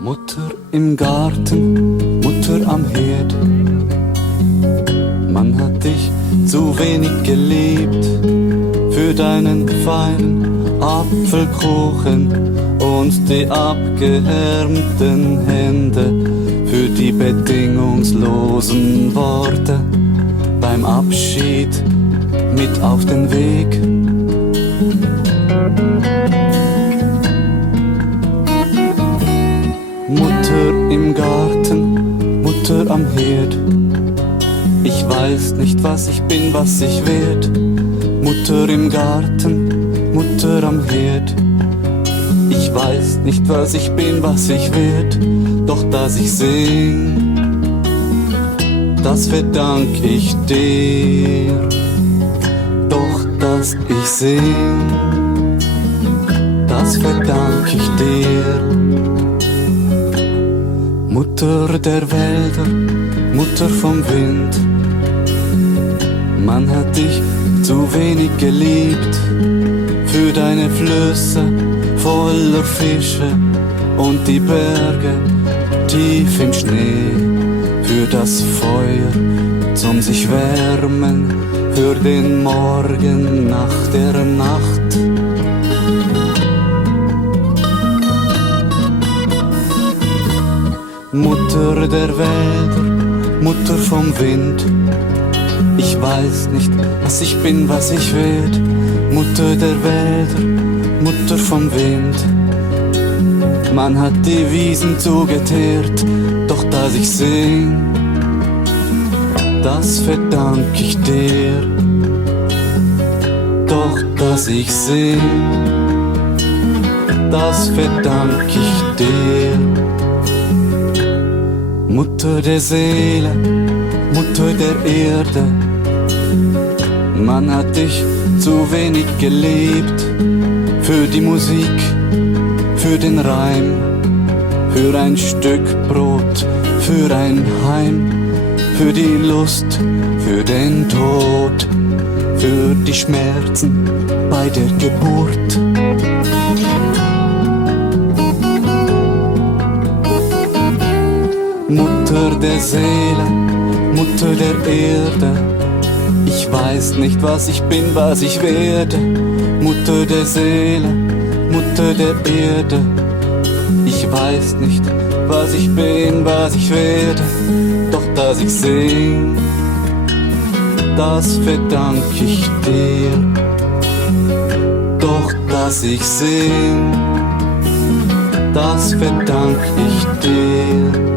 Mutter im Garten, Mutter am Herd. Man hat dich zu wenig geliebt für deinen feinen Apfelkuchen und die abgehärmten Hände, für die bedingungslosen Worte beim Abschied mit auf den Weg. Mutter im Garten, Mutter am Herd. Ich weiß nicht, was ich bin, was ich werd. Mutter im Garten, Mutter am Herd. Ich weiß nicht, was ich bin, was ich werd. Doch dass ich sing, das verdank ich dir. Doch dass ich sing, das verdank ich dir. Mutter der Wälder, Mutter vom Wind. Man hat dich zu wenig geliebt für deine Flüsse voller Fische und die Berge tief im Schnee, für das Feuer zum sich wärmen, für den Morgen nach der Nacht. Mutter der Wälder, Mutter vom Wind. Ich weiß nicht, was ich bin, was ich werd. Mutter der Wälder, Mutter vom Wind. Man hat die Wiesen zugeteert, doch dass ich sing, das verdank ich dir. Doch dass ich sing, das verdank ich dir. Mutter der Seele, Mutter der Erde. Man hat dich zu wenig geliebt für die Musik, für den Reim, für ein Stück Brot, für ein Heim, für die Lust, für den Tod, für die Schmerzen bei der Geburt. Mutter der Seele, Mutter der Erde. Ich weiß nicht, was ich bin, was ich werde. Mutter der Seele, Mutter der Erde. Ich weiß nicht, was ich bin, was ich werde. Doch dass ich sing, das verdank ich dir. Doch dass ich sing, das verdank ich dir.